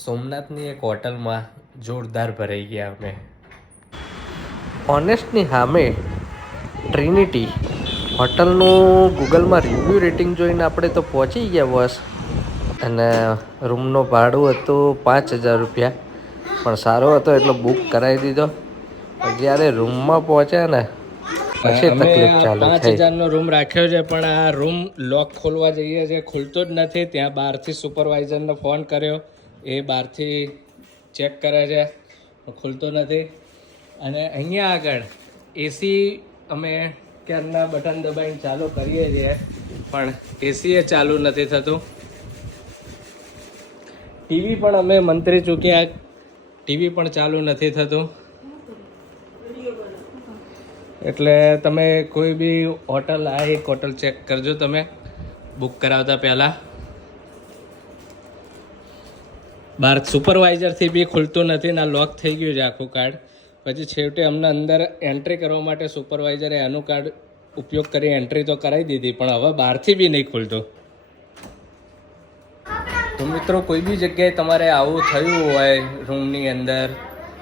સોમનાથની એક હોટલમાં જોરદાર ભરાઈ ગયા અમે. ઓનેસ્ટની સામે ટ્રિનિટી હોટલનું ગૂગલમાં રિવ્યૂ રેટિંગ જોઈને આપણે તો પહોંચી ગયા બસ. અને રૂમનો ભાડું હતું પાંચ હજાર રૂપિયા. પણ સારો હતો એટલો બુક કરાવી દીધો. જ્યારે રૂમમાં પહોંચ્યા ને પછી તકલીફ ચાલુ પાંચ હજારનો રૂમ રાખ્યો છે પણ આ રૂમ લોક ખોલવા જઈએ છે ખુલતો જ નથી. ત્યાં બહારથી સુપરવાઇઝરનો ફોન કર્યો. એ બહારથી ચેક કરે છે ખુલતો નથી. અને અહીંયા આગળ એસી અમે ક્યારના બટન દબાઈને ચાલુ કરીએ છીએ, પણ એસી એ ચાલુ નથી થતું. ટીવી પણ અમે મંત્રી ચૂક્યા ટીવી પણ ચાલુ નથી થતું. એટલે તમે કોઈ બી હોટલ આ એક હોટલ ચેક કરજો તમે. બુક કરાવતા પહેલાં. બહાર સુપરવાઇઝરથી બી ખુલતું નથી ના લોક થઈ ગયું છે આખું કાર્ડ પછી છેવટે અમને અંદર એન્ટ્રી કરવા માટે સુપરવાઇઝરે એનું કાર્ડ ઉપયોગ કરી એન્ટ્રી તો કરાવી દીધી પણ હવે બહારથી બી નહીં ખુલતું તો મિત્રો કોઈ બી જગ્યાએ તમારે આવું થયું હોય રૂમની અંદર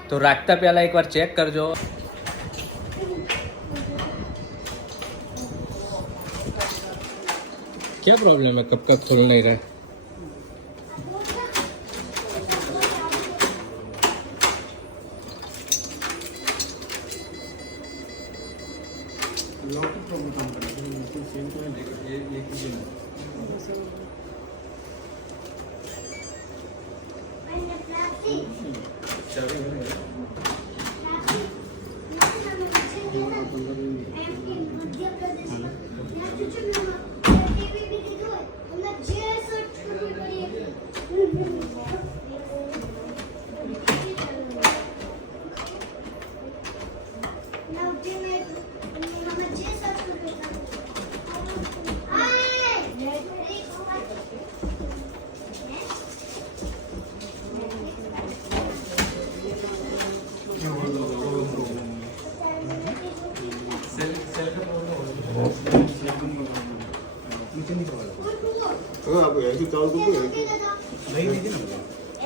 તો રાખતા પહેલાં એકવાર ચેક કરજો क्या प्रॉब्लम है कब कब खुल नहीं रहा लॉक प्रॉब्लम काम करता है सेम तो है लेकिन ये एक ही है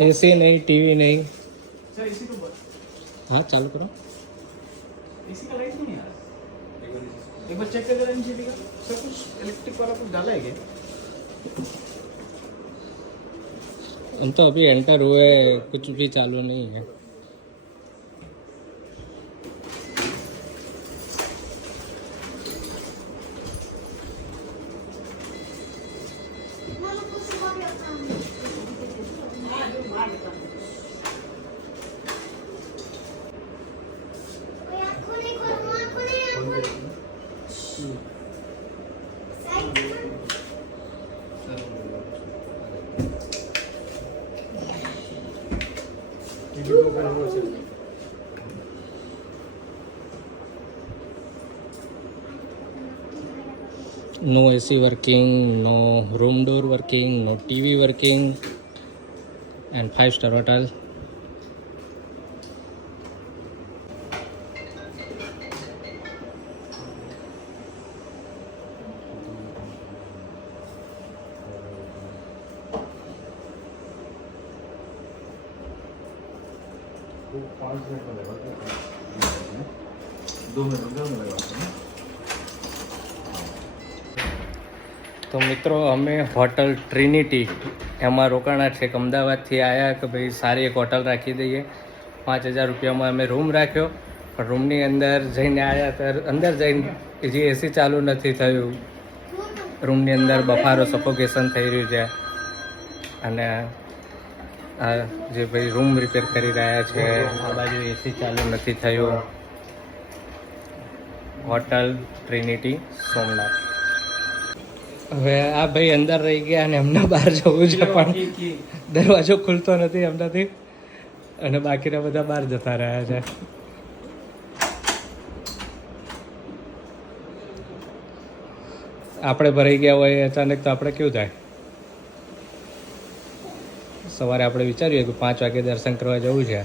एसी नहीं टीवी नहीं। हाँ चालू करो। एक बार चेक कर जरा एमसीबी का। सब कुछ इलेक्ट्रिक वाला कुछ डाला है क्या? हम तो अभी एंटर हुए कुछ भी चालू नहीं है। no AC working, no room door working, no TV working, and five star hotel. दो मिनट रुक जाओ તો મિત્રો, અમે હોટલ ટ્રિનિટી એમાં રોકાણા છે. અમદાવાદથી આવ્યા કે ભાઈ સારી એક હોટલ રાખી દઈએ. પાંચ હજાર રૂપિયામાં અમે રૂમ રાખ્યો. પણ રૂમની અંદર જઈને આવ્યા ત્યારે અંદર જઈને જે એસી ચાલુ નથી થયું. રૂમની અંદર બફારો સફોકેશન થઈ રહ્યું છે. અને આ જે ભાઈ રૂમ રિપેર કરી રહ્યા છે, આ બાજુ એસી ચાલુ નથી થયું. Hotel Trinity Somnath. હવે આ ભાઈ અંદર રહી ગયા અને એમને બહાર જવું છે, પણ દરવાજો ખુલતો નથી એમનાથી અને બાકીના બધા બહાર જતા રહ્યા છે. આપણે ભરાઈ ગયા હોય અચાનક તો આપણે કેવું થાય? સવારે આપણે વિચારીએ કે પાંચ વાગે દર્શન કરવા જવું છે.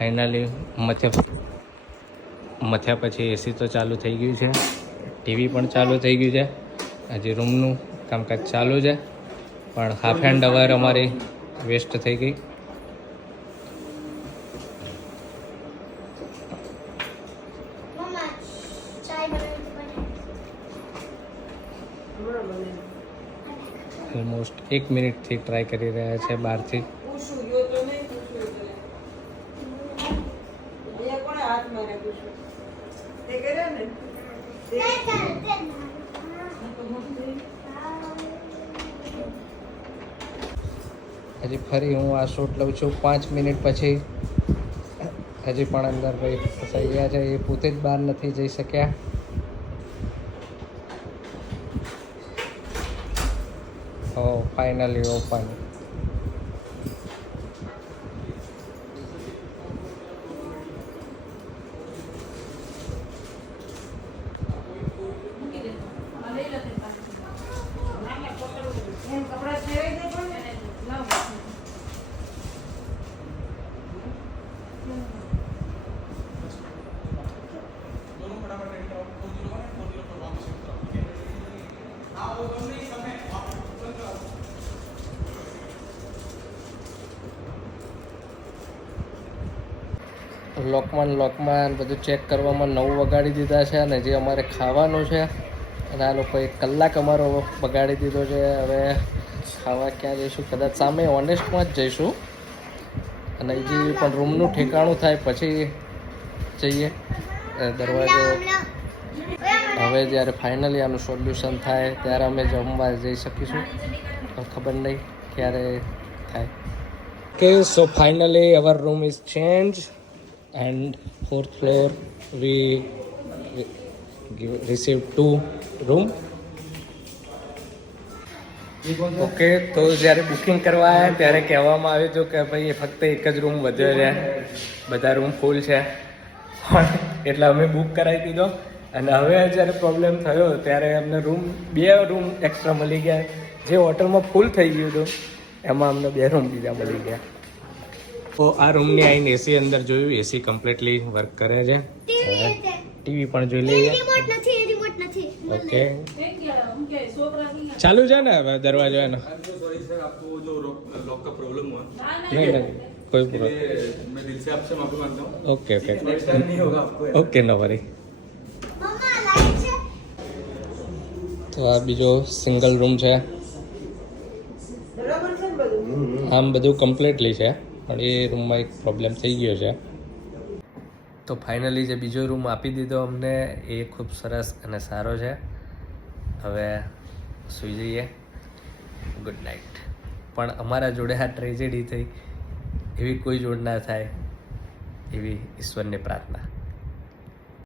ફાઇનલી મથ્યા મથ્યા પછી એસી તો ચાલુ થઈ ગયું છે. ટીવી પણ ચાલુ થઈ ગયું છે. હજી રૂમનું કામકાજ ચાલુ છે. પણ હાફ એન્ડ અવર અમારી વેસ્ટ થઈ ગઈ. ઓલમોસ્ટ એક મિનિટથી ટ્રાય કરી રહ્યા છે બહારથી પૂછું ગયો તો નહીં પૂછ્યું એટલે તે કર્યા ને? હજી ફરી હું આ શૂટ લઉં છું. પાંચ મિનિટ પછી હજી પણ અંદર ભાઈ ફસાઈ ગયા છે. એ પોતે જ બહાર નથી જઈ શક્યા. ઓ ફાઇનલી ઓપન એમ કપડાં ફેરવી દે પણ લોકમાન લોકમાન બધું ચેક કરવામાં નવું વગાડી દીધા છે અને જે અમારે ખાવાનું છે અને આ લોકોએ કલાક અમારો બગાડી દીધો છે. હવે ખાવા ક્યાં જઈશું? કદાચ સામે ઓનેસ્ટમાં જ જઈશું. અને જે પણ રૂમનું ઠેકાણું થાય પછી જઈએ. દરવાજો. હવે જ્યારે ફાઇનલી આનું સોલ્યુશન થાય, ત્યારે અમે જમવા જઈ શકીશું. પણ ખબર નહીં ક્યારે થાય. Okay so finally our room is change and fourth floor we receive two room okay તો જ્યારે બુકિંગ કરવા આવ્યા ત્યારે કહેવામાં આવ્યું હતું કે ભાઈ, ફક્ત એક જ રૂમ વધ્યો છે. બધા રૂમ ફૂલ છે. એટલે અમે બુક કરાવી દીધો. અને હવે જ્યારે પ્રોબ્લેમ થયો, ત્યારે અમને રૂમ બે રૂમ એક્સ્ટ્રા મળી ગયા. જે હોટલમાં ફૂલ થઈ ગયું હતું, એમાં અમને બે રૂમ બીજા મળી ગયા. તો આ રૂમની આવીને એસી અંદર જોયું એસી કમ્પ્લીટલી વર્ક કરે છે ટીવી પણ જોઈ લઈએ રિમોટ નથી રિમોટ નથી ઓકે ચાલુ છે ને હવે દરવાજો એનો सॉरी सर आपको जो लॉक का प्रॉब्लम हुआ નહીં નહીં કોઈ પ્રો- ये मैं दिल से आपसे माफी मांगता हूँ ઓકે ઓકે नेक्स्ट टाइम नहीं होगा आपको ઓકે નો વરી મમ્મા લાઈટ છે તો આ બીજો સિંગલ રૂમ છે બરાબર છે ને બધું આમ બધું કમ્પ્લીટલી છે પણ એ રૂમમાં એક પ્રોબ્લેમ થઈ ગયો છે. તો ફાઇનલી જે બીજો રૂમ આપી દીધો અમને, એ ખૂબ સરસ અને સારો છે. હવે સૂઈ જઈએ. ગુડ નાઇટ પણ અમારા જોડે આ ટ્રેજેડી થઈ. એવી કોઈ જોડ ના થાય. એવી ઈશ્વરની પ્રાર્થના.